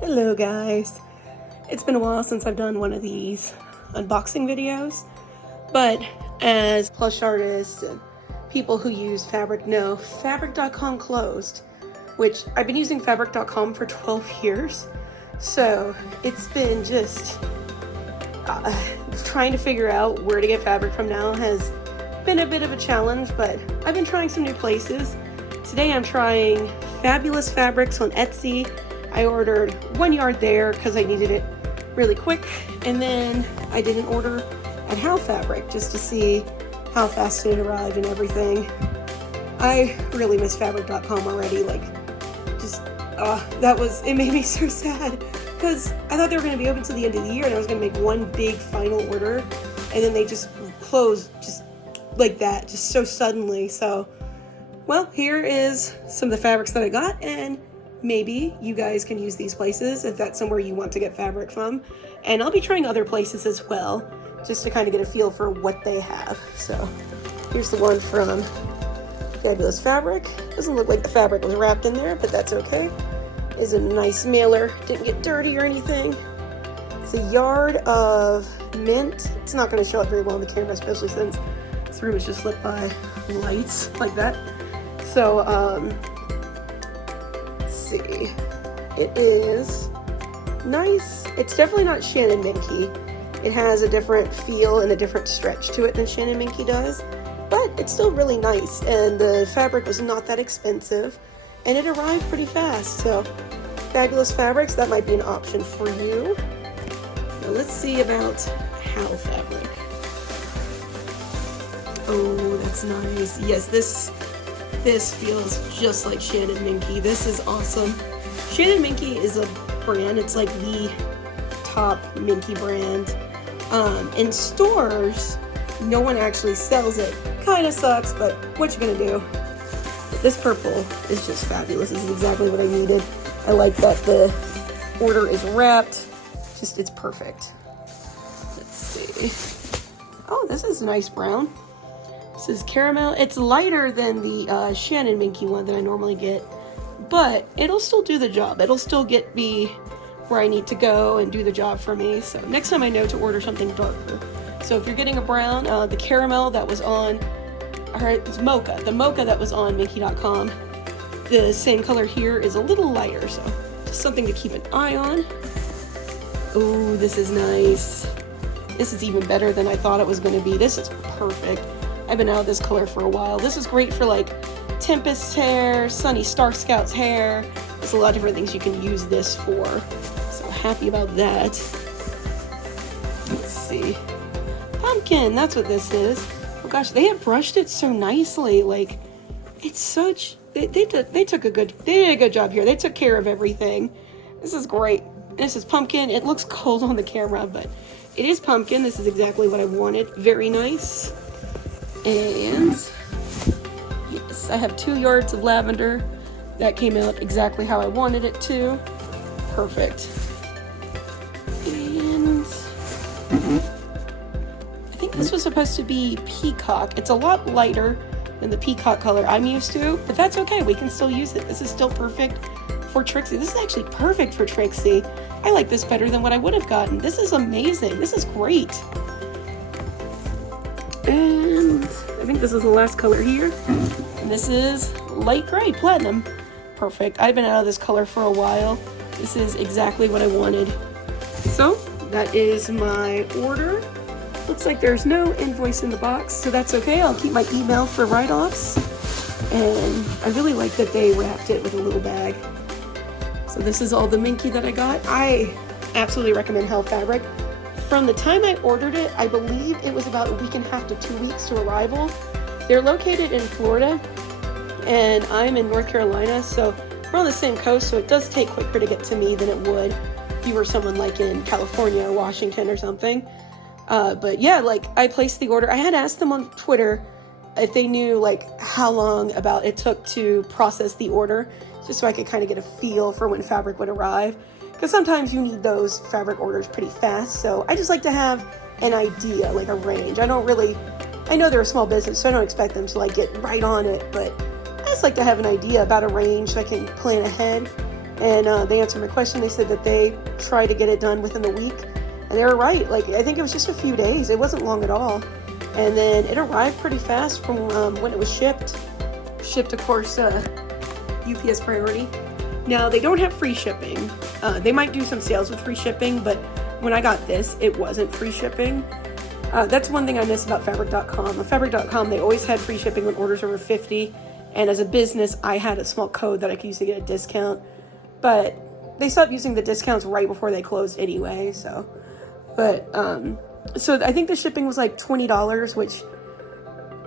Hello guys, it's been a while since I've done one of these unboxing videos, but as plush artists and people who use fabric know, fabric.com closed, which I've been using fabric.com for 12 years, so it's been just trying to figure out where to get fabric from now has been a bit of a challenge, but I've been trying some new places. Today I'm trying Fabulous Fabrics on Etsy. I ordered 1 yard there because I needed it really quick, and then I did an order at Howl Fabric just to see how fast it arrived and everything. I really miss fabric.com already, like, just, it made me so sad because I thought they were going to be open till the end of the year and I was going to make one big final order, and then they just closed just like that, just so suddenly. So, well, here is some of the fabrics that I got, and maybe you guys can use these places if that's somewhere you want to get fabric from. And I'll be trying other places as well, just to kind of get a feel for what they have. So here's the one from Fabulous Fabric. Doesn't look like the fabric was wrapped in there, but that's okay. It's a nice mailer, didn't get dirty or anything. It's a yard of mint. It's not going to show up very well on the camera, especially since this room is just lit by lights like that. So, see, it is nice. It's definitely not Shannon Minky. It has a different feel and a different stretch to it than Shannon Minky does, but it's still really nice, and the fabric was not that expensive, and it arrived pretty fast. So Fabulous Fabrics, that might be an option for you. Now let's see about Howl Fabric. Oh, that's nice. Yes, this feels just like Shannon Minky. This is awesome. Shannon Minky is a brand. It's like the top Minky brand. In stores, no one actually sells it. Kind of sucks, but what you gonna do? But this purple is just fabulous. This is exactly what I needed. I like that the order is wrapped. Just, it's perfect. Let's see. Oh, this is a nice brown. This is caramel. It's lighter than the Shannon Minky one that I normally get, but it'll still do the job. It'll still get me where I need to go and do the job for me. So next time I know to order something darker. So if you're getting a brown, the caramel that was on, or it's mocha. The mocha that was on minky.com, the same color here is a little lighter, so just something to keep an eye on. Oh, this is nice. This is even better than I thought it was going to be. This is perfect. I've been out of this color for a while. This is great for like Tempest's hair, Sunny Star Scout's hair. There's a lot of different things you can use this for. So happy about that. Let's see. Pumpkin, that's what this is. Oh gosh, they have brushed it so nicely. Like, it's such, they did a good job here. They took care of everything. This is great. This is pumpkin. It looks cold on the camera, but it is pumpkin. This is exactly what I wanted. Very nice. And yes, I have 2 yards of lavender. That came out exactly how I wanted it to. Perfect. And I think this was supposed to be peacock. It's a lot lighter than the peacock color I'm used to, but that's okay. We can still use it. This is still perfect for Trixie. This is actually perfect for Trixie. I like this better than what I would have gotten. This is amazing. This is great. And I think this is the last color here. And this is light gray, platinum. Perfect. I've been out of this color for a while. This is exactly what I wanted. So that is my order. Looks like there's no invoice in the box, so that's okay. I'll keep my email for write-offs. And I really like that they wrapped it with a little bag. So this is all the Minky that I got. I absolutely recommend Howl Fabric. From the time I ordered it, I believe it was about a week and a half to 2 weeks to arrival. They're located in Florida, and I'm in North Carolina, so we're on the same coast, so it does take quicker to get to me than it would if you were someone like in California or Washington or something. But yeah, like, I placed the order. I had asked them on Twitter if they knew like how long about it took to process the order, just so I could kind of get a feel for when fabric would arrive. Because sometimes you need those fabric orders pretty fast, so I just like to have an idea, like a range. I know they're a small business, so I don't expect them to like get right on it, but I just like to have an idea about a range so I can plan ahead. and they answered my question. They said that they tried to get it done within the week, and they were right. Like, I think it was just a few days. It wasn't long at all. And then it arrived pretty fast from when it was shipped. Shipped, of course, UPS priority. Now, they don't have free shipping. They might do some sales with free shipping, but when I got this, it wasn't free shipping. That's one thing I miss about Fabric.com. On Fabric.com, they always had free shipping when orders over 50. And as a business, I had a small code that I could use to get a discount. But they stopped using the discounts right before they closed anyway, so. But, so I think the shipping was like $20, which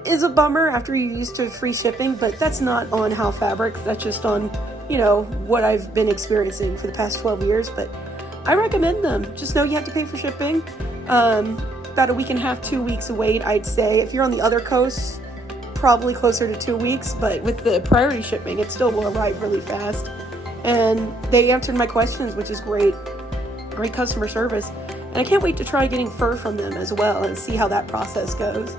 is a bummer after you're used to free shipping, but that's not on Howl Fabric. That's just on, you know, what I've been experiencing for the past 12 years, but I recommend them. Just know you have to pay for shipping. About a week and a half, 2 weeks wait, I'd say. If you're on the other coast, probably closer to 2 weeks, but with the priority shipping, it still will arrive really fast. And they answered my questions, which is great. Great customer service. And I can't wait to try getting fur from them as well and see how that process goes.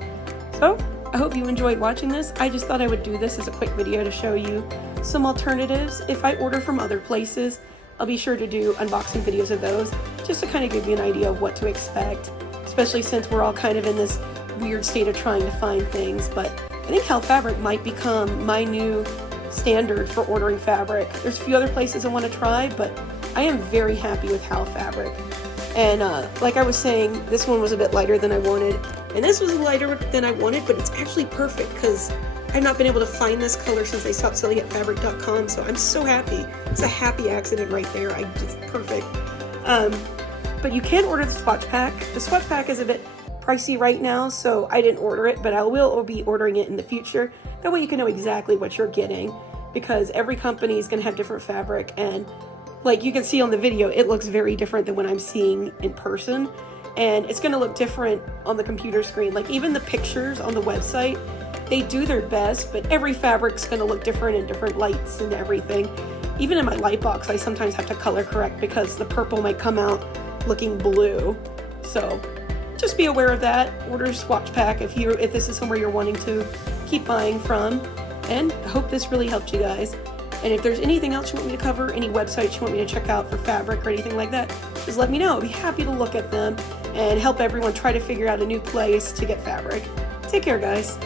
So, I hope you enjoyed watching this. I just thought I would do this as a quick video to show you some alternatives. If I order from other places, I'll be sure to do unboxing videos of those, just to kind of give you an idea of what to expect, especially since we're all kind of in this weird state of trying to find things. But I think Howl Fabric might become my new standard for ordering fabric. There's a few other places I want to try, but I am very happy with Howl Fabric. And like I was saying, this one was a bit lighter than I wanted, and this was lighter than I wanted, but it's actually perfect because I've not been able to find this color since they stopped selling at Fabric.com, so I'm so happy. It's a happy accident right there. It's perfect. But you can order the swatch pack. The swatch pack is a bit pricey right now, so I didn't order it, but I will be ordering it in the future. That way you can know exactly what you're getting, because every company is going to have different fabric, and like you can see on the video, it looks very different than what I'm seeing in person, and it's going to look different on the computer screen. Like even the pictures on the website, they do their best, but every fabric's going to look different in different lights and everything. Even in my light box, I sometimes have to color correct because the purple might come out looking blue. So just be aware of that. Order a swatch pack if this is somewhere you're wanting to keep buying from. And I hope this really helped you guys. And if there's anything else you want me to cover, any websites you want me to check out for fabric or anything like that, just let me know. I'll be happy to look at them and help everyone try to figure out a new place to get fabric. Take care, guys.